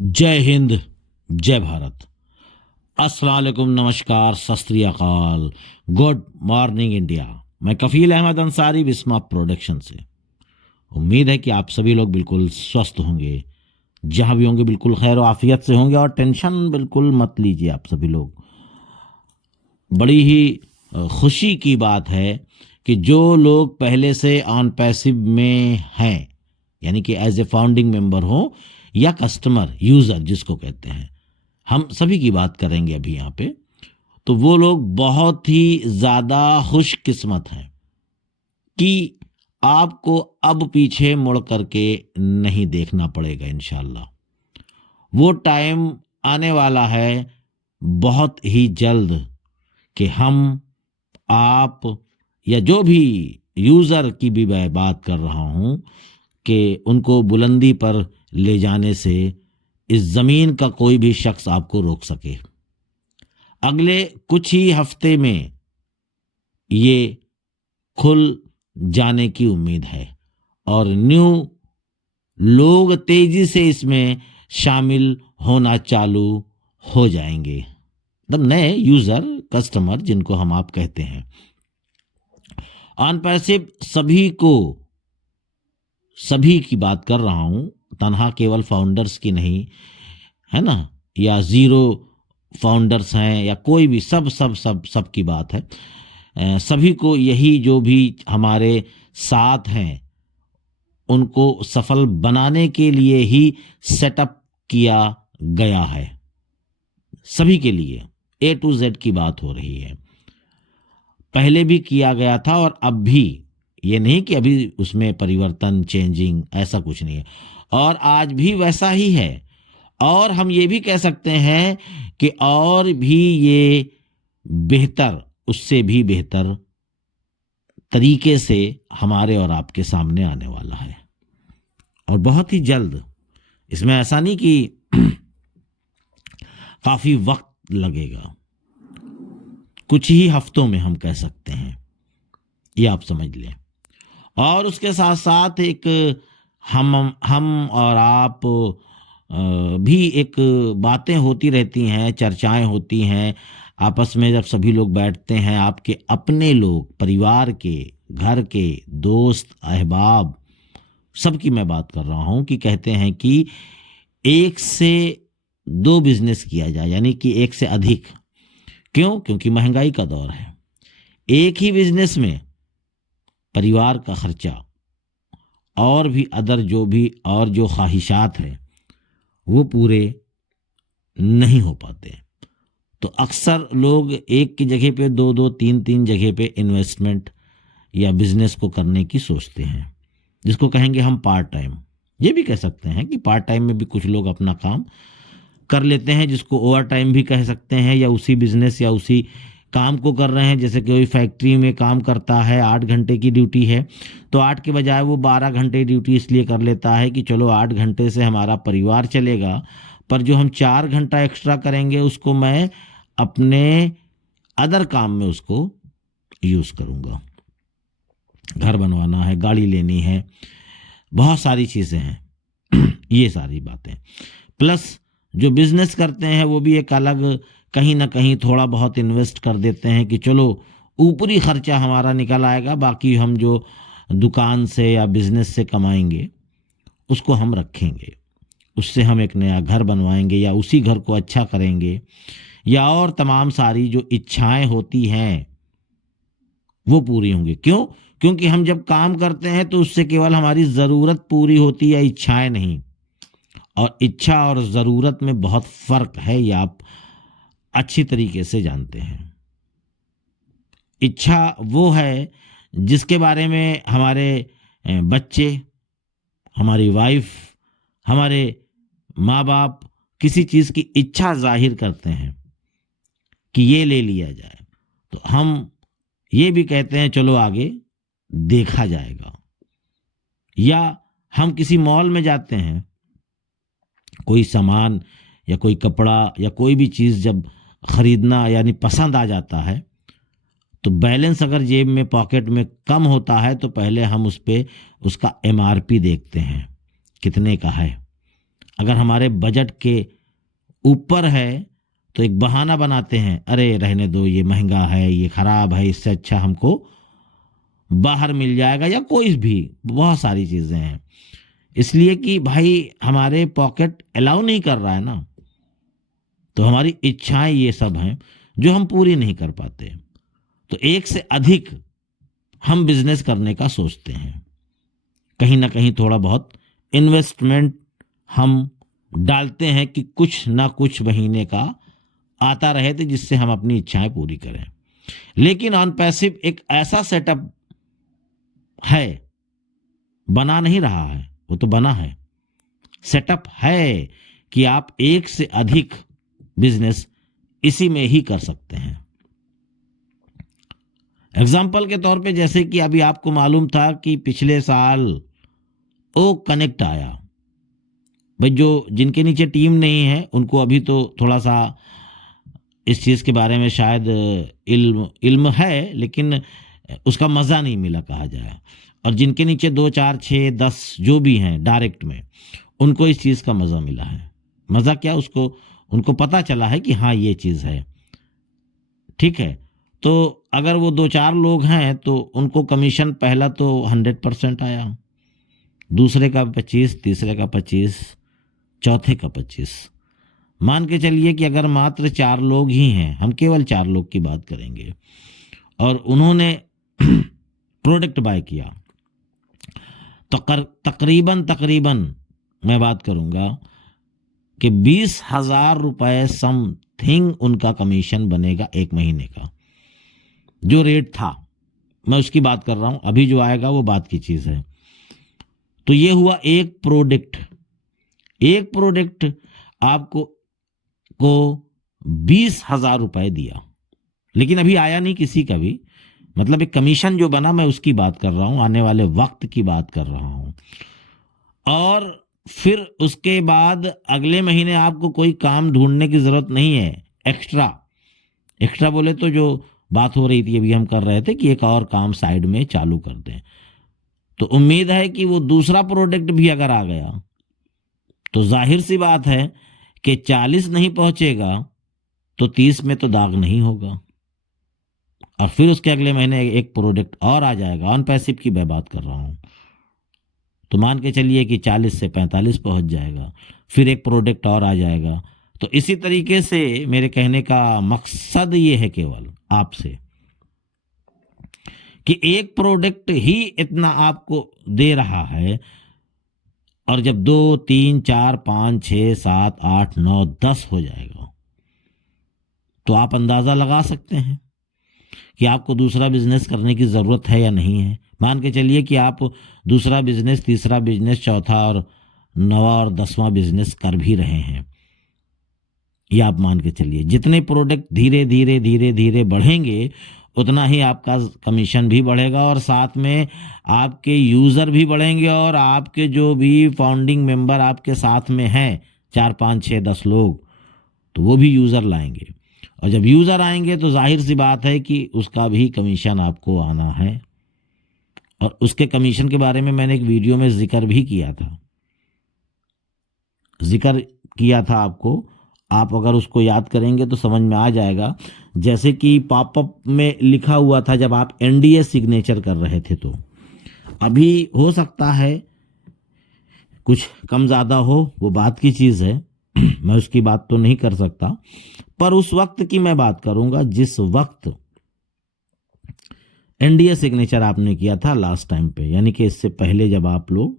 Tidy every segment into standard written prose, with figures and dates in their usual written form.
जय हिंद, जय भारत। अस्सलाम वालेकुम, नमस्कार, सत श्री अकाल, गुड मॉर्निंग इंडिया। मैं कफील अहमद अंसारी, विस्मा प्रोडक्शन से। उम्मीद है कि आप सभी लोग बिल्कुल स्वस्थ होंगे, जहां भी होंगे बिल्कुल खैर आफियत से होंगे, और टेंशन बिल्कुल मत लीजिए आप सभी लोग। बड़ी ही खुशी की बात है कि जो लोग पहले से ऑन पैसिव में हैं, यानी कि एज ए फाउंडिंग मेंबर हो या कस्टमर यूजर जिसको कहते हैं, हम सभी की बात करेंगे अभी यहाँ पे। तो वो लोग बहुत ही ज्यादा खुशकिस्मत हैं कि आपको अब पीछे मुड़ करके नहीं देखना पड़ेगा। इंशाल्लाह वो टाइम आने वाला है बहुत ही जल्द कि हम, आप, या जो भी यूजर की भी मैं बात कर रहा हूं, कि उनको बुलंदी पर ले जाने से इस जमीन का कोई भी शख्स आपको रोक सके। अगले कुछ ही हफ्ते में ये खुल जाने की उम्मीद है और न्यू लोग तेजी से इसमें शामिल होना चालू हो जाएंगे। मतलब नए यूजर, कस्टमर जिनको हम आप कहते हैं। ऑन पैसिव सभी की बात कर रहा हूं, तनहा केवल फाउंडर्स की नहीं है ना, या जीरो फाउंडर्स हैं या कोई भी, सब सब सब सब की बात है। सभी को यही, जो भी हमारे साथ हैं उनको सफल बनाने के लिए ही सेटअप किया गया है। सभी के लिए ए टू जेड की बात हो रही है। पहले भी किया गया था और अब भी, ये नहीं कि अभी उसमें परिवर्तन, चेंजिंग, ऐसा कुछ नहीं है, और आज भी वैसा ही है। और हम ये भी कह सकते हैं कि और भी ये बेहतर, उससे भी बेहतर तरीके से हमारे और आपके सामने आने वाला है, और बहुत ही जल्द। इसमें ऐसा नहीं कि काफी वक्त लगेगा, कुछ ही हफ्तों में हम कह सकते हैं, ये आप समझ लें। और उसके साथ साथ एक हम और आप भी एक बातें होती रहती हैं, चर्चाएं होती हैं आपस में। जब सभी लोग बैठते हैं, आपके अपने लोग, परिवार के, घर के दोस्त अहबाब, सबकी मैं बात कर रहा हूं, कि कहते हैं कि एक से दो बिजनेस किया जाए, यानी कि एक से अधिक। क्यों? क्योंकि महंगाई का दौर है। एक ही बिजनेस में परिवार का खर्चा और भी अदर जो भी और जो ख्वाहिशात हैं वो पूरे नहीं हो पाते। तो अक्सर लोग एक की जगह पे दो दो तीन तीन जगह पे इन्वेस्टमेंट या बिजनेस को करने की सोचते हैं, जिसको कहेंगे हम पार्ट टाइम। ये भी कह सकते हैं कि पार्ट टाइम में भी कुछ लोग अपना काम कर लेते हैं, जिसको ओवर टाइम भी कह सकते हैं, या उसी बिजनेस या उसी काम को कर रहे हैं। जैसे कोई फैक्ट्री में काम करता है, 8 घंटे की ड्यूटी है, तो 8 के बजाय वो 12 घंटे ड्यूटी इसलिए कर लेता है कि चलो 8 घंटे से हमारा परिवार चलेगा, पर जो हम 4 घंटा एक्स्ट्रा करेंगे उसको मैं अपने अदर काम में उसको यूज करूंगा। घर बनवाना है, गाड़ी लेनी है, बहुत सारी चीजें हैं ये सारी बातें। प्लस जो बिजनेस करते हैं वो भी एक अलग, कहीं ना कहीं थोड़ा बहुत इन्वेस्ट कर देते हैं कि चलो ऊपरी खर्चा हमारा निकल आएगा, बाकी हम जो दुकान से या बिजनेस से कमाएंगे उसको हम रखेंगे, उससे हम एक नया घर बनवाएंगे या उसी घर को अच्छा करेंगे, या और तमाम सारी जो इच्छाएं होती हैं वो पूरी होंगी। क्यों? क्योंकि हम जब काम करते हैं तो उससे केवल हमारी ज़रूरत पूरी होती है, इच्छाएं नहीं। और इच्छा और ज़रूरत में बहुत फर्क है, ये आप अच्छी तरीके से जानते हैं। इच्छा वो है जिसके बारे में हमारे बच्चे, हमारी वाइफ, हमारे माँ बाप किसी चीज़ की इच्छा जाहिर करते हैं कि ये ले लिया जाए, तो हम ये भी कहते हैं चलो आगे देखा जाएगा। या हम किसी मॉल में जाते हैं, कोई सामान या कोई कपड़ा या कोई भी चीज़ जब खरीदना यानी पसंद आ जाता है, तो बैलेंस अगर जेब में, पॉकेट में कम होता है, तो पहले हम उस पे उसका एमआरपी देखते हैं कितने का है। अगर हमारे बजट के ऊपर है तो एक बहाना बनाते हैं, अरे रहने दो, ये महंगा है, ये खराब है, इससे अच्छा हमको बाहर मिल जाएगा, या कोई भी बहुत सारी चीजें हैं। इसलिए कि भाई हमारे पॉकेट अलाउ नहीं कर रहा है ना, तो हमारी इच्छाएं ये सब हैं जो हम पूरी नहीं कर पाते। तो एक से अधिक हम बिजनेस करने का सोचते हैं, कहीं ना कहीं थोड़ा बहुत इन्वेस्टमेंट हम डालते हैं कि कुछ ना कुछ महीने का आता रहे, तो जिससे हम अपनी इच्छाएं पूरी करें। लेकिन ऑन पैसिव एक ऐसा सेटअप है, बना नहीं रहा है, वो तो बना है, सेटअप है कि आप एक से अधिक बिजनेस इसी में ही कर सकते हैं। एग्जाम्पल के तौर पे, जैसे कि अभी आपको मालूम था कि पिछले साल ओ कनेक्ट आया। भाई जो जिनके नीचे टीम नहीं है उनको अभी तो थोड़ा सा इस चीज़ के बारे में शायद इल्म है, लेकिन उसका मज़ा नहीं मिला कहा जाए। और जिनके नीचे 2 4 6 10 जो भी हैं डायरेक्ट में, उनको इस चीज़ का मज़ा मिला है। मज़ा क्या, उसको उनको पता चला है कि हाँ ये चीज़ है, ठीक है। तो अगर वो 2 4 लोग हैं तो उनको कमीशन पहला तो 100% आया, दूसरे का 25, तीसरे का 25, चौथे का 25। मान के चलिए कि अगर मात्र 4 लोग ही हैं, हम केवल 4 लोग की बात करेंगे, और उन्होंने प्रोडक्ट बाय किया, तो तकरीबन मैं बात करूंगा कि 20,000 रुपये समथिंग उनका कमीशन बनेगा एक महीने का। जो रेट था मैं उसकी बात कर रहा हूं, अभी जो आएगा वो बात की चीज है। तो ये हुआ एक प्रोडक्ट आपको को 20,000 रुपये दिया, लेकिन अभी आया नहीं किसी का भी, मतलब एक कमीशन जो बना मैं उसकी बात कर रहा हूं, आने वाले वक्त की बात कर रहा हूं। और फिर उसके बाद अगले महीने आपको कोई काम ढूंढने की जरूरत नहीं है। एक्स्ट्रा बोले तो जो बात हो रही थी अभी हम कर रहे थे कि एक और काम साइड में चालू कर दें, तो उम्मीद है कि वो दूसरा प्रोडक्ट भी अगर आ गया तो जाहिर सी बात है कि 40 नहीं पहुंचेगा तो 30 में तो दाग नहीं होगा, और फिर उसके अगले महीने एक प्रोडक्ट और आ जाएगा। ऑन पैसिव की मैं बात कर रहा हूं, तो मान के चलिए कि 40 से 45 पहुंच जाएगा, फिर एक प्रोडक्ट और आ जाएगा। तो इसी तरीके से मेरे कहने का मकसद ये है केवल आपसे कि एक प्रोडक्ट ही इतना आपको दे रहा है, और जब 2 3 4 5 6 7 8 9 10 हो जाएगा तो आप अंदाजा लगा सकते हैं कि आपको दूसरा बिजनेस करने की जरूरत है या नहीं है। मान के चलिए कि आप दूसरा बिजनेस, तीसरा बिजनेस, चौथा और 9वां और 10वां बिजनेस कर भी रहे हैं, ये आप मान के चलिए। जितने प्रोडक्ट धीरे धीरे धीरे धीरे बढ़ेंगे उतना ही आपका कमीशन भी बढ़ेगा, और साथ में आपके यूज़र भी बढ़ेंगे, और आपके जो भी फाउंडिंग मेंबर आपके साथ में हैं 4 5 6 10 लोग, तो वो भी यूज़र लाएंगे, और जब यूज़र आएंगे तो जाहिर सी बात है कि उसका भी कमीशन आपको आना है। और उसके कमीशन के बारे में मैंने एक वीडियो में जिक्र भी किया था आपको, आप अगर उसको याद करेंगे तो समझ में आ जाएगा। जैसे कि पॉपअप में लिखा हुआ था जब आप एनडीए सिग्नेचर कर रहे थे, तो अभी हो सकता है कुछ कम ज़्यादा हो, वो बात की चीज़ है, मैं उसकी बात तो नहीं कर सकता, पर उस वक्त की मैं बात करूंगा जिस वक्त एनडीए सिग्नेचर आपने किया था लास्ट टाइम पे, यानी कि इससे पहले जब आप लोग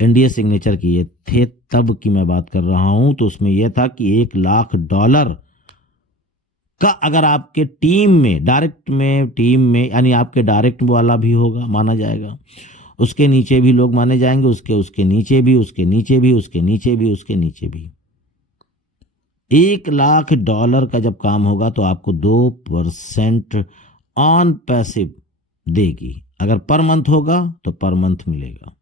एनडीए सिग्नेचर किए थे तब की मैं बात कर रहा हूं। तो उसमें यह था कि $1,00,000 का अगर आपके टीम में यानी आपके डायरेक्ट वाला भी होगा माना जाएगा, उसके नीचे भी लोग माने जाएंगे, उसके नीचे भी, उसके नीचे भी, उसके नीचे भी, उसके नीचे भी, $1,00,000 का जब काम होगा तो आपको 2% ऑन पैसिव देगी। अगर पर मंथ होगा तो पर मंथ मिलेगा,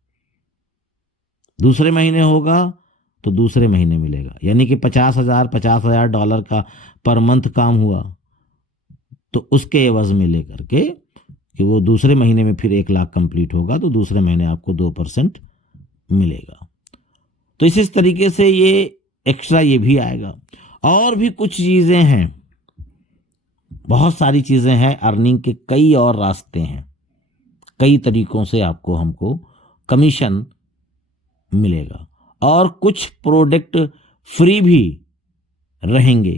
दूसरे महीने होगा तो दूसरे महीने मिलेगा, यानी कि $50,000 का पर मंथ काम हुआ तो उसके एवज में लेकर के कि वो दूसरे महीने में फिर 1,00,000 कंप्लीट होगा तो दूसरे महीने आपको 2% मिलेगा। तो इस तरीके से ये एक्स्ट्रा ये भी आएगा। और भी कुछ चीज़ें हैं, बहुत सारी चीज़ें हैं, अर्निंग के कई और रास्ते हैं, कई तरीकों से आपको हमको कमीशन मिलेगा। और कुछ प्रोडक्ट फ्री भी रहेंगे,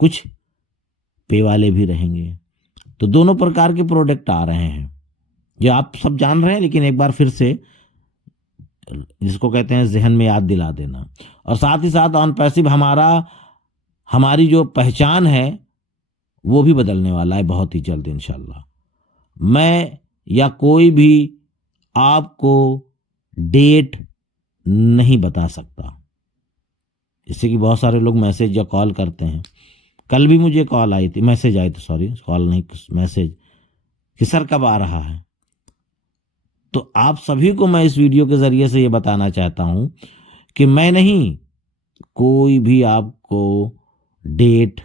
कुछ पे वाले भी रहेंगे। तो दोनों प्रकार के प्रोडक्ट आ रहे हैं जो आप सब जान रहे हैं, लेकिन एक बार फिर से जिसको कहते हैं जहन में याद दिला देना। और साथ ही साथ ऑन पैसिव हमारी जो पहचान है वो भी बदलने वाला है बहुत ही जल्द इंशाल्लाह। मैं या कोई भी आपको डेट नहीं बता सकता, जिससे कि बहुत सारे लोग मैसेज या कॉल करते हैं। कल भी मुझे कॉल आई थी, मैसेज आई थी, सॉरी कॉल नहीं, मैसेज, कि सर कब आ रहा है। तो आप सभी को मैं इस वीडियो के जरिए से ये बताना चाहता हूं कि मैं नहीं, कोई भी आपको डेट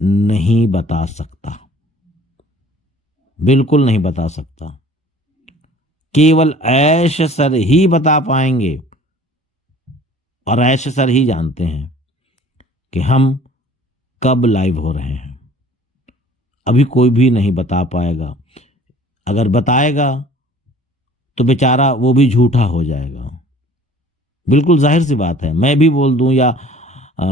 नहीं बता सकता, बिल्कुल नहीं बता सकता। केवल ऐश सर ही बता पाएंगे, और ऐश सर ही जानते हैं कि हम कब लाइव हो रहे हैं। अभी कोई भी नहीं बता पाएगा। अगर बताएगा तो बेचारा वो भी झूठा हो जाएगा। बिल्कुल जाहिर सी बात है, मैं भी बोल दूं या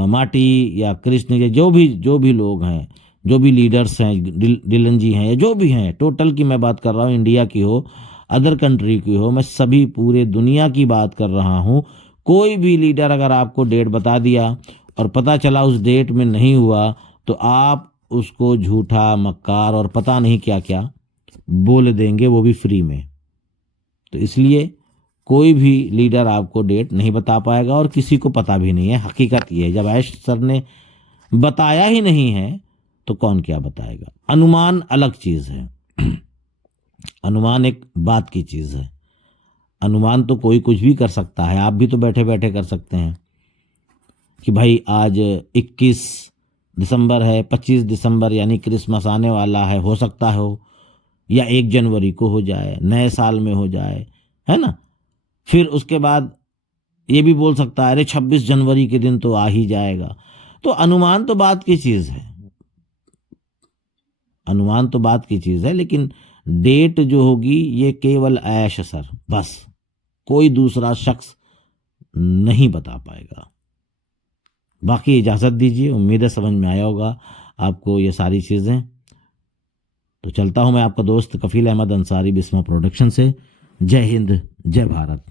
माटी या कृष्ण या जो भी लोग हैं, जो भी लीडर्स हैं, डिलन जी हैं या जो भी हैं, टोटल की मैं बात कर रहा हूँ, इंडिया की हो, अदर कंट्री की हो, मैं सभी पूरे दुनिया की बात कर रहा हूँ। कोई भी लीडर अगर आपको डेट बता दिया और पता चला उस डेट में नहीं हुआ, तो आप उसको झूठा, मक्कार और पता नहीं क्या क्या बोल देंगे, वो भी फ्री में। तो इसलिए कोई भी लीडर आपको डेट नहीं बता पाएगा और किसी को पता भी नहीं है। हकीकत ये है, जब ऐश सर ने बताया ही नहीं है तो कौन क्या बताएगा। अनुमान अलग चीज है। अनुमान एक बात की चीज है। अनुमान तो कोई कुछ भी कर सकता है। आप भी तो बैठे बैठे कर सकते हैं कि भाई आज 21 दिसंबर है, 25 दिसंबर यानी क्रिसमस आने वाला है, हो सकता हो या 1 जनवरी को हो जाए, नए साल में हो जाए, है ना। फिर उसके बाद ये भी बोल सकता है अरे 26 जनवरी के दिन तो आ ही जाएगा। तो अनुमान तो बात की चीज है, अनुमान तो बात की चीज है, लेकिन डेट जो होगी ये केवल ऐश सर, बस कोई दूसरा शख्स नहीं बता पाएगा। बाकी इजाजत दीजिए, उम्मीद है समझ में आया होगा आपको ये सारी चीजें। तो चलता हूं मैं, आपका दोस्त कफील अहमद अंसारी, बिस्मा प्रोडक्शन से। जय हिंद, जय भारत।